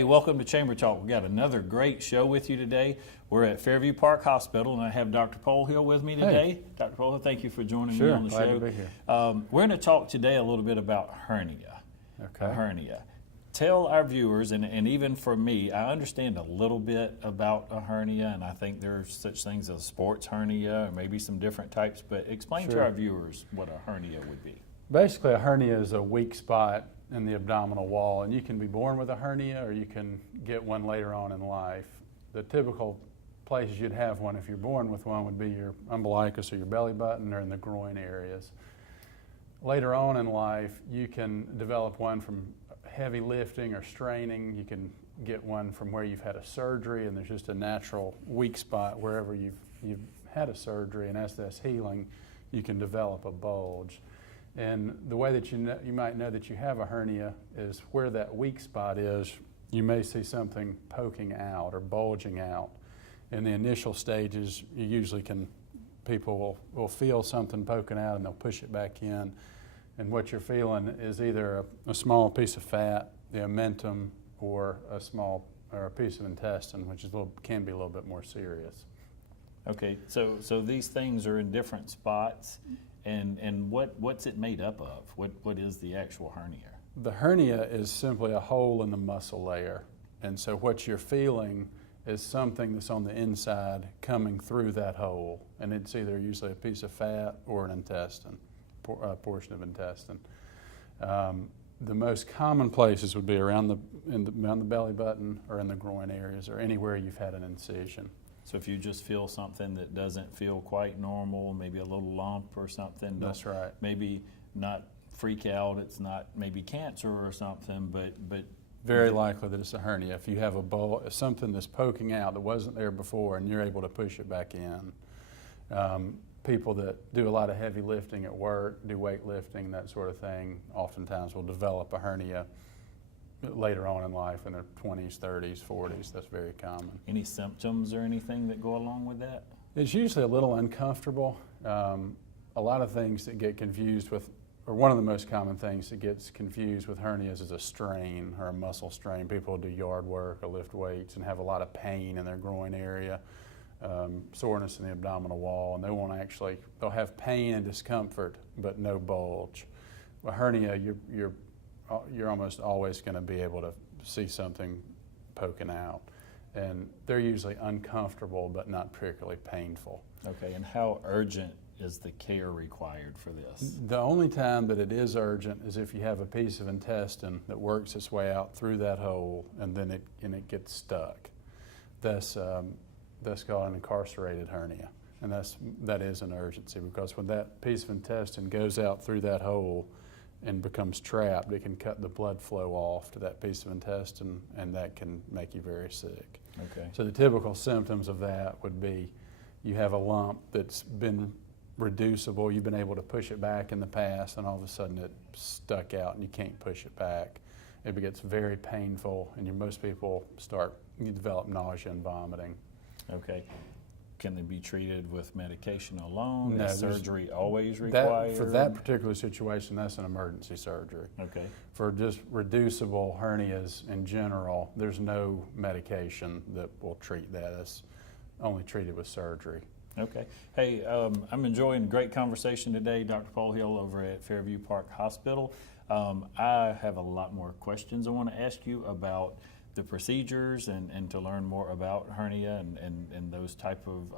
Hey, welcome to Chamber Talk. We got another great show with you today. We're at Fairview Park Hospital, and I have Dr. Polhill with me today. Hey. Dr. Polhill, thank you for joining me on the Glad show. to be here. We're going to talk today a little bit about hernia. Okay. A hernia. Tell our viewers, and even for me, I understand a little bit about a hernia, and I think there's such things as a sports hernia, or maybe some different types, but explain to our viewers what a hernia would be. Basically, a hernia is a weak spot in the abdominal wall, and you can be born with a hernia or you can get one later on in life. The typical places you'd have one if you're born with one would be your umbilicus or your belly button or in the groin areas. Later on in life, you can develop one from heavy lifting or straining. You can get one from where you've had a surgery and there's just a natural weak spot wherever you've had a surgery, and as that's healing, you can develop a bulge. And the way that you might know that you have a hernia is where that weak spot is. You may see something poking out or bulging out. In the initial stages, you usually people will feel something poking out and they'll push it back in. And what you're feeling is either a small piece of fat, the omentum, or a piece of intestine, which is can be a little bit more serious. Okay, so these things are in different spots. And what's it made up of? What is the actual hernia? The hernia is simply a hole in the muscle layer. And so what you're feeling is something that's on the inside coming through that hole. And it's either usually a piece of fat or an intestine, a portion of intestine. The most common places would be around the belly button or in the groin areas or anywhere you've had an incision. So if you just feel something that doesn't feel quite normal, maybe a little lump or something. That's right. Maybe not freak out, it's not maybe cancer or something, but very likely that it's a hernia. If you have something that's poking out that wasn't there before and you're able to push it back in. People that do a lot of heavy lifting at work, do weightlifting, that sort of thing, oftentimes will develop a hernia later on in life in their 20s, 30s, 40s. That's very common. Any symptoms or anything that go along with that? It's usually a little uncomfortable. A lot of things that get confused with, or one of the most common things that gets confused with hernias is a strain or a muscle strain. People do yard work or lift weights and have a lot of pain in their groin area, soreness in the abdominal wall, and they'll have pain and discomfort but no bulge. A hernia, you're almost always going to be able to see something poking out. And they're usually uncomfortable but not particularly painful. Okay, and how urgent is the care required for this? The only time that it is urgent is if you have a piece of intestine that works its way out through that hole and then it gets stuck. That's called an incarcerated hernia. And that is an urgency, because when that piece of intestine goes out through that hole and becomes trapped, it can cut the blood flow off to that piece of intestine, and that can make you very sick. Okay. So the typical symptoms of that would be you have a lump that's been reducible, you've been able to push it back in the past, and all of a sudden it stuck out and you can't push it back. It gets very painful, and most people you develop nausea and vomiting. Okay. Can they be treated with medication alone? No, Is surgery always required? For that particular situation, that's an emergency surgery. Okay. For just reducible hernias in general, there's no medication that will treat that. It's only treated with surgery. Okay. Hey, I'm enjoying a great conversation today, Dr. Polhill over at Fairview Park Hospital. I have a lot more questions I want to ask you about the procedures and to learn more about hernia and those type of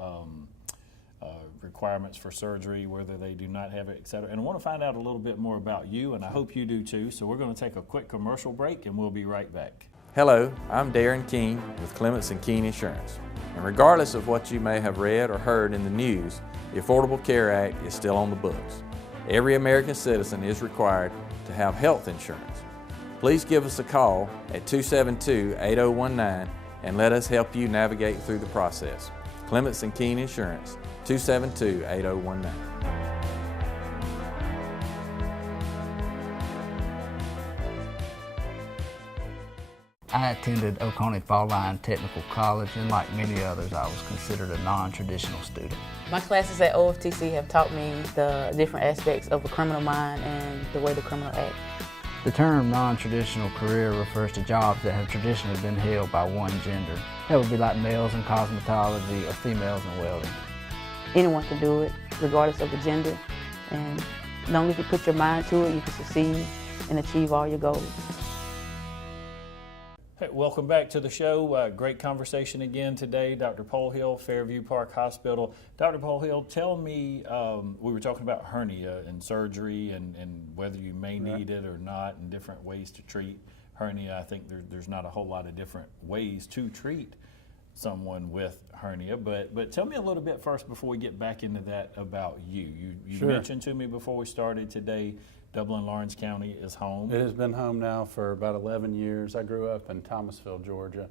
requirements for surgery, whether they do not have it, et cetera. And I want to find out a little bit more about you, and I hope you do too. So we're going to take a quick commercial break, and we'll be right back. Hello, I'm Darren Keene with Clements & Keene Insurance. And regardless of what you may have read or heard in the news, the Affordable Care Act is still on the books. Every American citizen is required to have health insurance. Please give us a call at 272-8019 and let us help you navigate through the process. Clements & Keene Insurance, 272-8019. I attended Oconee Fall Line Technical College, and like many others, I was considered a non-traditional student. My classes at OFTC have taught me the different aspects of a criminal mind and the way the criminal acts. The term non-traditional career refers to jobs that have traditionally been held by one gender. That would be like males in cosmetology or females in welding. Anyone can do it, regardless of the gender, and as long as you put your mind to it, you can succeed and achieve all your goals. Hey, welcome back to the show. Great conversation again today. Dr. Polhill, Fairview Park Hospital. Dr. Polhill, tell me, we were talking about hernia and surgery and whether you may need it or not and different ways to treat hernia. I think there's not a whole lot of different ways to treat someone with hernia, but tell me a little bit first before we get back into that about you. You Sure. mentioned to me before we started today, Dublin-Lawrence County is home. It has been home now for about 11 years. I grew up in Thomasville, Georgia,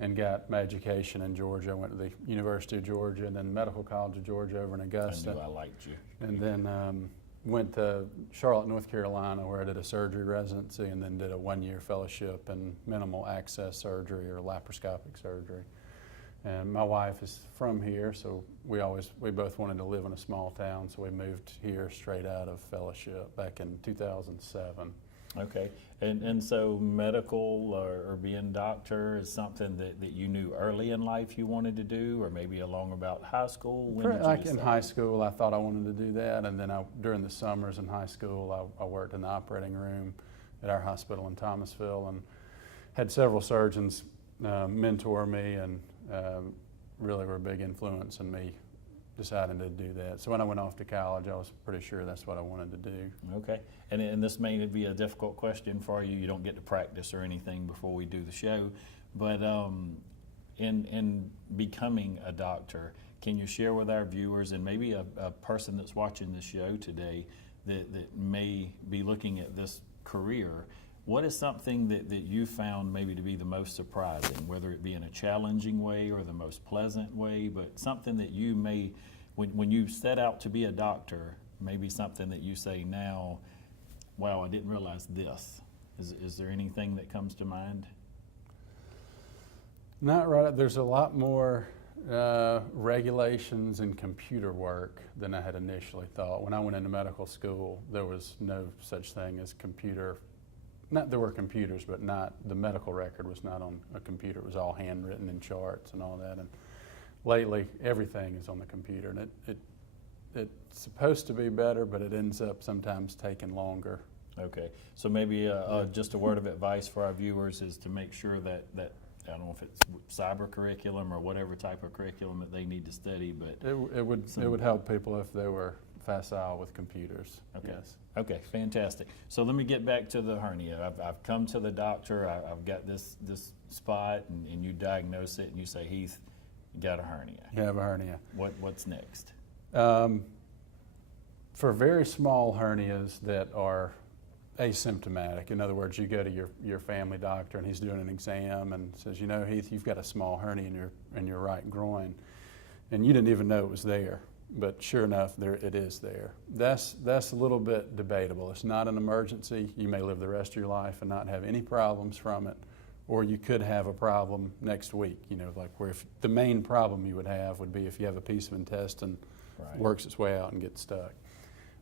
and got my education in Georgia. I went to the University of Georgia and then Medical College of Georgia over in Augusta. I knew I liked you. And then went to Charlotte, North Carolina, where I did a surgery residency and then did a 1-year fellowship in minimal access surgery or laparoscopic surgery. And my wife is from here, so we both wanted to live in a small town, so we moved here straight out of fellowship back in 2007. Okay, and so medical or being a doctor is something that you knew early in life you wanted to do, or maybe along about high school? When did you Like in decide? high school, I thought I wanted to do that, and then during the summers in high school, I worked in the operating room at our hospital in Thomasville and had several surgeons mentor me and really were a big influence in me deciding to do that. So when I went off to college, I was pretty sure that's what I wanted to do. Okay, and this may be a difficult question for you. You don't get to practice or anything before we do the show, but in becoming a doctor, can you share with our viewers and maybe a person that's watching the show today that may be looking at this career, what is something that you found maybe to be the most surprising, whether it be in a challenging way or the most pleasant way, but something that you may, when you set out to be a doctor, maybe something that you say now, wow, I didn't realize this. Is there anything that comes to mind? Not right. There's a lot more regulations and computer work than I had initially thought. When I went into medical school, there was no such thing as computer. There were computers, but the medical record was not on a computer. It was all handwritten in charts and all that. And lately, everything is on the computer, and it's supposed to be better, but it ends up sometimes taking longer. Okay, so maybe just a word of advice for our viewers is to make sure that I don't know if it's cyber curriculum or whatever type of curriculum that they need to study, but it would help people if they were facile with computers. Okay. Yes. Okay, fantastic. So let me get back to the hernia. I've come to the doctor. I've got this spot, and you diagnose it, and you say, Heath, you got a hernia. You have a hernia. What's next? For very small hernias that are asymptomatic, in other words, you go to your family doctor and he's doing an exam and says, you know, Heath, you've got a small hernia in your right groin, and you didn't even know it was there. But sure enough, it is there. That's a little bit debatable. It's not an emergency. You may live the rest of your life and not have any problems from it, or you could have a problem next week. You know, like where if the main problem you would have would be if you have a piece of intestine works its way out and gets stuck.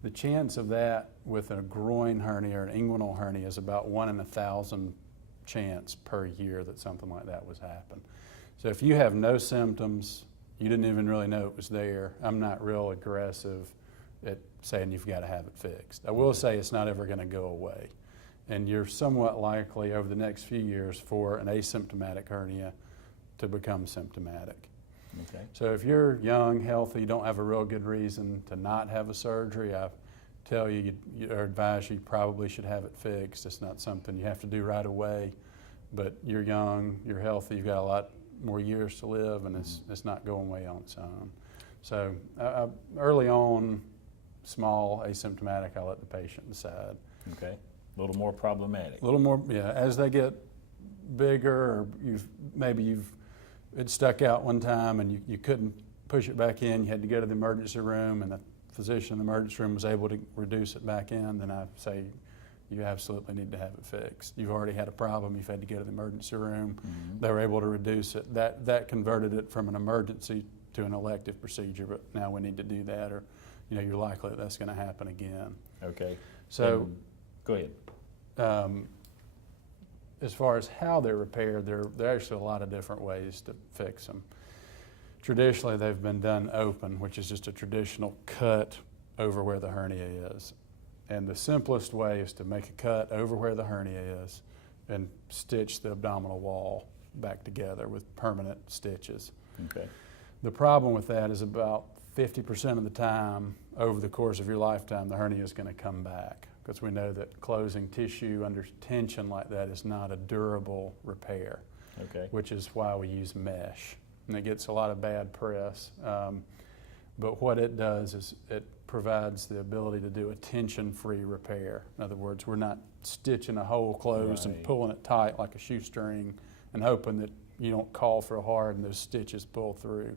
The chance of that with a groin hernia or an inguinal hernia is about 1 in 1,000 chance per year that something like that was happen. So if you have no symptoms, you didn't even really know it was there, I'm not real aggressive at saying you've got to have it fixed. I will say it's not ever going to go away. And you're somewhat likely over the next few years for an asymptomatic hernia to become symptomatic. Okay. So if you're young, healthy, don't have a real good reason to not have a surgery, I tell you or advise you probably should have it fixed. It's not something you have to do right away, but you're young, you're healthy, you've got a lot more years to live, and it's not going away on its own. So early on, small, asymptomatic, I'll let the patient decide. Okay, a little more problematic. A little more, yeah. As they get bigger, or it stuck out one time and you couldn't push it back in, you had to go to the emergency room, and the physician in the emergency room was able to reduce it back in, then I say you absolutely need to have it fixed. You've already had a problem, you've had to go to the emergency room, they were able to reduce it. That converted it from an emergency to an elective procedure, but now we need to do that, or you're likely that's going to happen again. Okay. So go ahead. as far as how they're repaired, there are actually a lot of different ways to fix them. Traditionally, they've been done open, which is just a traditional cut over where the hernia is. And the simplest way is to make a cut over where the hernia is and stitch the abdominal wall back together with permanent stitches. Okay. The problem with that is about 50% of the time over the course of your lifetime, the hernia is going to come back, because we know that closing tissue under tension like that is not a durable repair, Okay. which is why we use mesh. And it gets a lot of bad press. But what it does is it provides the ability to do a tension-free repair. In other words, we're not stitching a hole closed and Right. pulling it tight like a shoestring and hoping that you don't call for hard and those stitches pull through.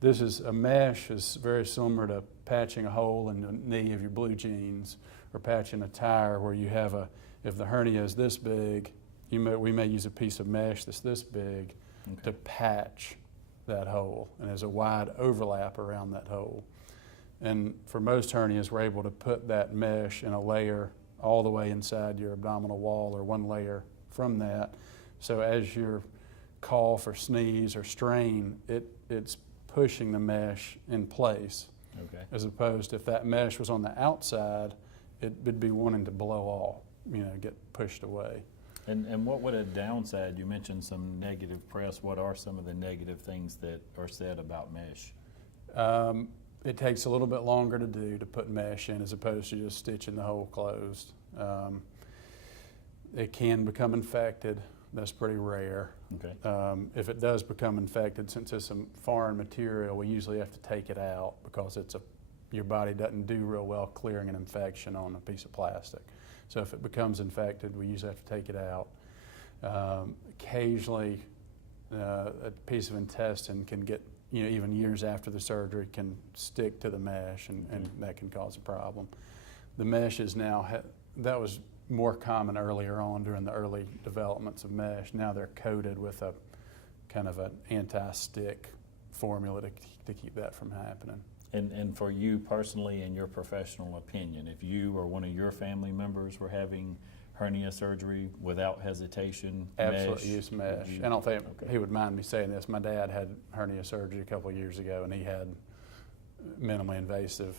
This is a mesh is very similar to patching a hole in the knee of your blue jeans, or patching a tire where you have if the hernia is this big, we may use a piece of mesh that's this big to patch that hole, and there's a wide overlap around that hole. And for most hernias, we're able to put that mesh in a layer all the way inside your abdominal wall, or one layer from that. So as you call for sneeze or strain, it's pushing the mesh in place. Okay. As opposed to if that mesh was on the outside, it would be wanting to blow off, get pushed away. And what would a downside, you mentioned some negative press, what are some of the negative things that are said about mesh? It takes a little bit longer to do to put mesh in as opposed to just stitching the hole closed. It can become infected. That's pretty rare. Okay. If it does become infected, since it's some foreign material, we usually have to take it out because your body doesn't do real well clearing an infection on a piece of plastic. So if it becomes infected, we usually have to take it out. Occasionally, a piece of intestine can get, even years after the surgery, can stick to the mesh, and that can cause a problem. The mesh is now, that was more common earlier on during the early developments of mesh. Now they're coated with a kind of an anti-stick formula to keep that from happening. And for you personally, in your professional opinion, if you or one of your family members were having hernia surgery, without hesitation, absolutely use mesh. I don't think Okay. he would mind me saying this. My dad had hernia surgery a couple of years ago, and he had minimally invasive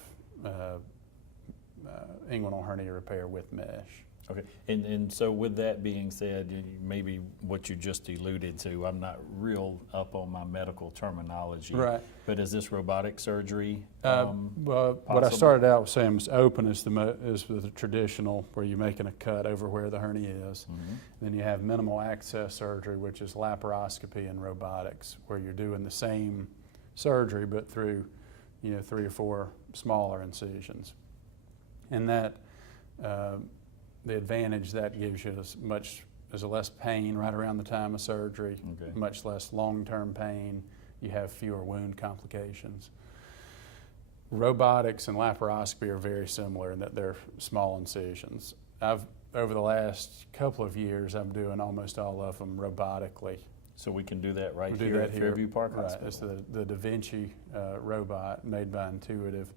inguinal hernia repair with mesh. Okay, and so with that being said, maybe what you just alluded to, I'm not real up on my medical terminology. Right. But is this robotic surgery? Well, what I possible? started out with saying was open is the traditional, where you're making a cut over where the hernia is. Mm-hmm. Then you have minimal access surgery, which is laparoscopy and robotics, where you're doing the same surgery but through 3 or 4 smaller incisions. And that the advantage that gives you is less pain right around the time of surgery, Okay. much less long-term pain. You have fewer wound complications. Robotics and laparoscopy are very similar in that they're small incisions. Over the last couple of years, I'm doing almost all of them robotically. So we can do that right We do here that at Fairview Park Right. Hospital? It's the Da Vinci robot made by Intuitive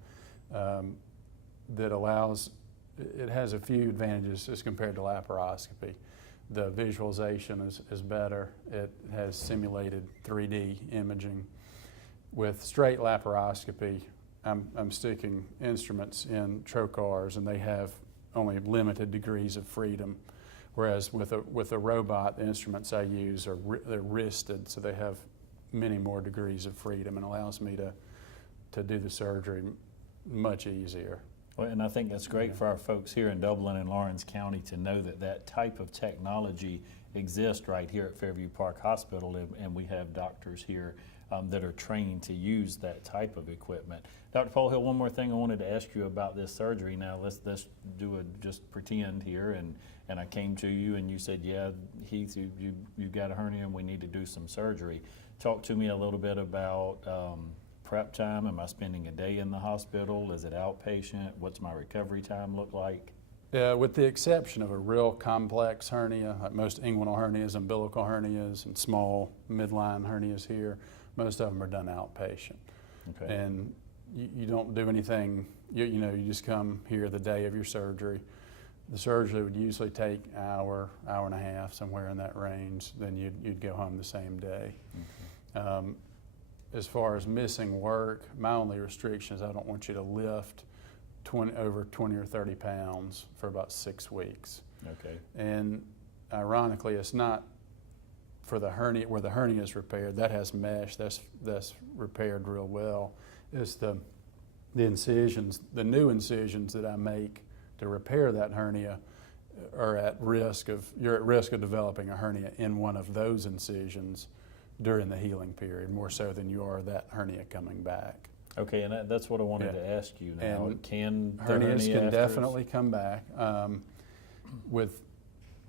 that allows, it has a few advantages as compared to laparoscopy. The visualization is better. It has simulated 3D imaging. With straight laparoscopy, I'm sticking instruments in trocars, and they have only limited degrees of freedom. Whereas with a robot, the instruments I use they're wristed, so they have many more degrees of freedom, and allows me to do the surgery much easier. Well, and I think that's great for our folks here in Dublin and Lawrence County to know that type of technology exists right here at Fairview Park Hospital, and we have doctors here that are trained to use that type of equipment. Dr. Polhill, one more thing I wanted to ask you about this surgery. Now let's do just pretend here, and I came to you and you said, yeah, Heath, you've got a hernia and we need to do some surgery. Talk to me a little bit about prep time. Am I spending a day in the hospital? Is it outpatient? What's my recovery time look like? With the exception of a real complex hernia, like most inguinal hernias, umbilical hernias, and small midline hernias here, most of them are done outpatient. Okay. And you don't do anything, you just come here the day of your surgery. The surgery would usually take hour and a half, somewhere in that range. Then you'd go home the same day. As far as missing work, my only restriction is I don't want you to lift over 20 or 30 pounds for about 6 weeks. Okay. And ironically, it's not for the hernia, where the hernia is repaired. That has mesh, that's repaired real well. It's the incisions, the new incisions that I make to repair that hernia are you're at risk of developing a hernia in one of those incisions during the healing period, more so than you are that hernia coming back. Okay, and that's what I wanted to ask you now. And can the hernias hernia can after definitely come back. With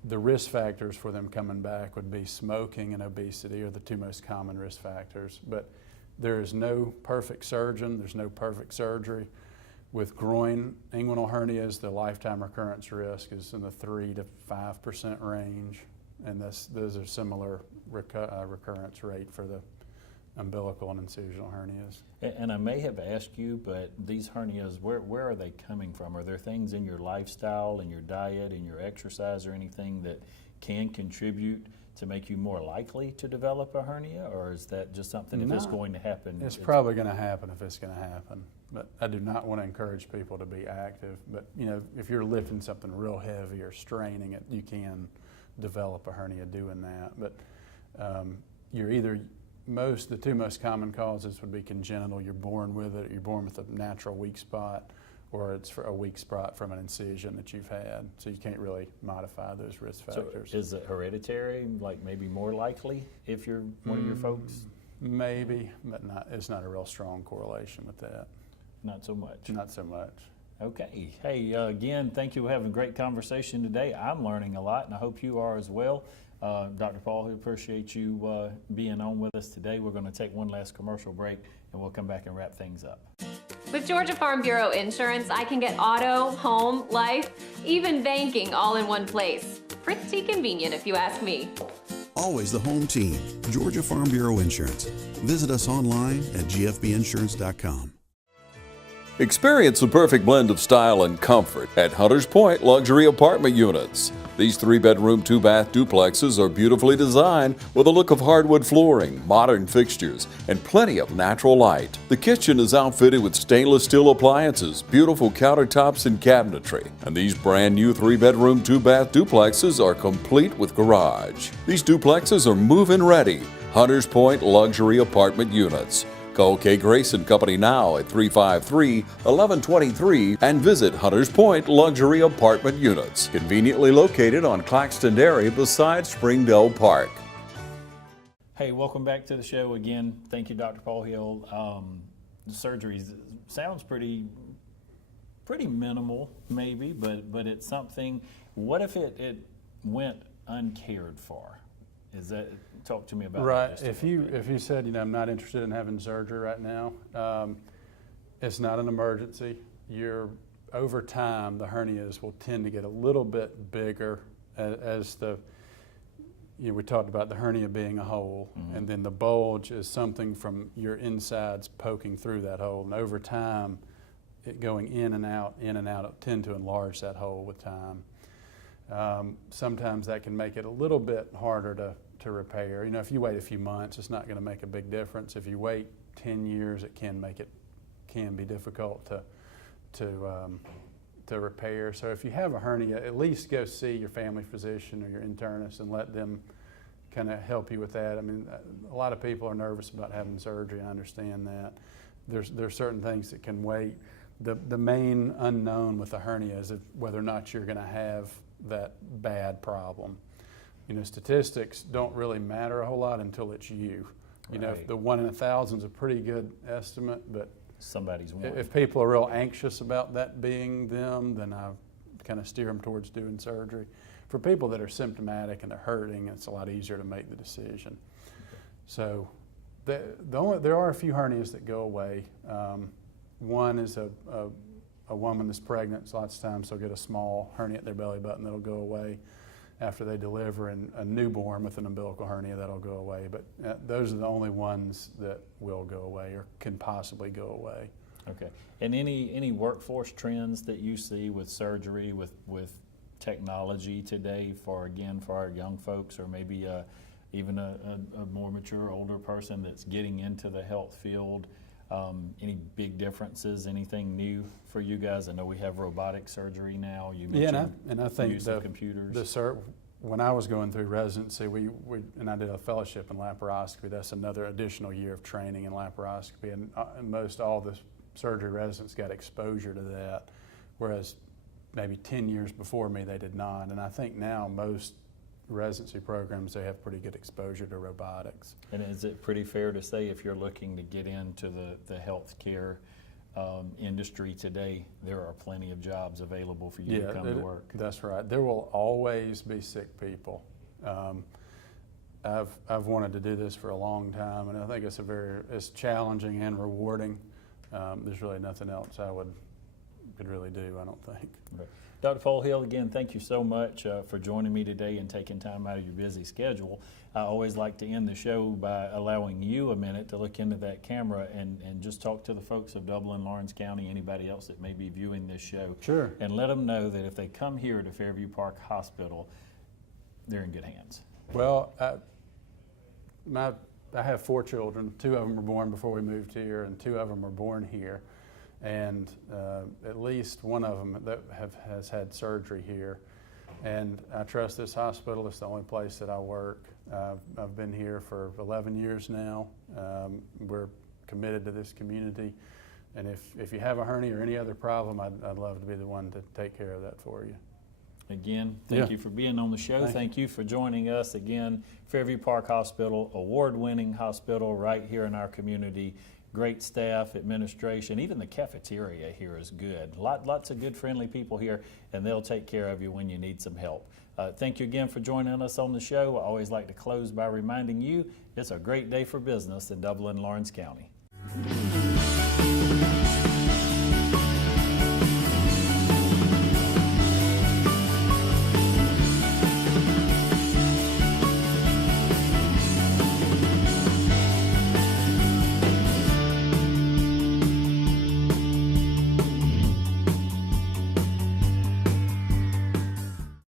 the risk factors for them coming back would be smoking and obesity are the two most common risk factors. But there is no perfect surgeon, there's no perfect surgery. With groin inguinal hernias, the lifetime recurrence risk is in the 3 to 5% range, and those are similar recurrence rate for the umbilical and incisional hernias. And I may have asked you, but these hernias, where are they coming from? Are there things in your lifestyle, in your diet, in your exercise, or anything that can contribute to make you more likely to develop a hernia, or is that just something if it's going to happen? It's probably going to happen if it's going to happen, but I do not want to encourage people to be active. But you know, if you're lifting something real heavy or straining it, you can develop a hernia doing that. But you're either the two most common causes would be congenital. You're born with it. You're born with a natural weak spot, or it's for a weak spot from an incision that you've had. So you can't really modify those risk factors. So is it hereditary, like maybe more likely if you're one of your folks? Maybe, but it's not a real strong correlation with that. Not so much. Not so much. Okay. Hey, again, thank you for having a great conversation today. I'm learning a lot, and I hope you are as well. Dr. Paul, we appreciate you being on with us today. We're going to take one last commercial break, and we'll come back and wrap things up. With Georgia Farm Bureau Insurance, I can get auto, home, life, even banking all in one place. Pretty convenient if you ask me. Always the home team, Georgia Farm Bureau Insurance. Visit us online at gfbinsurance.com. Experience the perfect blend of style and comfort at Hunters Point Luxury Apartment Units. These 3-bedroom, 2-bath duplexes are beautifully designed with a look of hardwood flooring, modern fixtures, and plenty of natural light. The kitchen is outfitted with stainless steel appliances, beautiful countertops, and cabinetry. And these brand new 3-bedroom, 2-bath duplexes are complete with garage. These duplexes are move-in ready. Hunters Point Luxury Apartment Units. Call Kay Grace & Company now at 353-1123 and visit Hunters Point Luxury Apartment Units, conveniently located on Claxton Dairy beside Springdale Park. Hey, welcome back to the show again. Thank you, Dr. Polhill. The surgery sounds pretty minimal, maybe, but it's something. What if it went uncared for? Talk to me about right. that. If you said, I'm not interested in having surgery right now, it's not an emergency. Over time, the hernias will tend to get a little bit bigger as we talked about the hernia being a hole, and then the bulge is something from your insides poking through that hole, and over time, it going in and out, it'll tend to enlarge that hole with time. Sometimes that can make it a little bit harder to repair. If you wait a few months, it's not going to make a big difference. If you wait 10 years, it can be difficult to repair. So if you have a hernia, at least go see your family physician or your internist and let them kind of help you with that. I mean, a lot of people are nervous about having surgery. I understand that. There's certain things that can wait. The main unknown with a hernia is whether or not you're going to have that bad problem. Statistics don't really matter a whole lot until it's you. If the 1 in 1,000 is a pretty good estimate, but somebody's one. If people are real anxious about that being them, then I kind of steer them towards doing surgery. For people that are symptomatic and they're hurting, it's a lot easier to make the decision. Okay. So there are a few hernias that go away. One is a woman that's pregnant. So lots of times they'll get a small hernia at their belly button that'll go away after they deliver, and a newborn with an umbilical hernia that'll go away. But those are the only ones that will go away or can possibly go away. Okay. And any workforce trends that you see with surgery, with technology today for our young folks, or maybe even a more mature, older person that's getting into the health field? Any big differences, anything new for you guys? I know we have robotic surgery now. You mentioned and I think use of computers. When I was going through residency, and I did a fellowship in laparoscopy. That's another additional year of training in laparoscopy, and most all the surgery residents got exposure to that, whereas maybe 10 years before me they did not. And I think now most residency programs, they have pretty good exposure to robotics. And is it pretty fair to say, if you're looking to get into the healthcare industry today, there are plenty of jobs available for you to come to work? That's right. There will always be sick people. I've wanted to do this for a long time, and I think it's challenging and rewarding. There's really nothing else I could really do, I don't think. Right. Dr. Polhill, again, thank you so much for joining me today and taking time out of your busy schedule. I always like to end the show by allowing you a minute to look into that camera and just talk to the folks of Dublin, Lawrence County, anybody else that may be viewing this show. Sure. And let them know that if they come here to Fairview Park Hospital, they're in good hands. Well, I have 4 children. 2 of them were born before we moved here, and 2 of them were born here. And at least one of them has had surgery here. And I trust this hospital. It's the only place that I work. I've been here for 11 years now. We're committed to this community. And if you have a hernia or any other problem, I'd love to be the one to take care of that for you. Again, thank you for being on the show. Thank you for joining us. Again, Fairview Park Hospital, award-winning hospital right here in our community. Great staff, administration, even the cafeteria here is good. Lots of good, friendly people here, and they'll take care of you when you need some help. Thank you again for joining us on the show. I always like to close by reminding you it's a great day for business in Dublin, Lawrence County.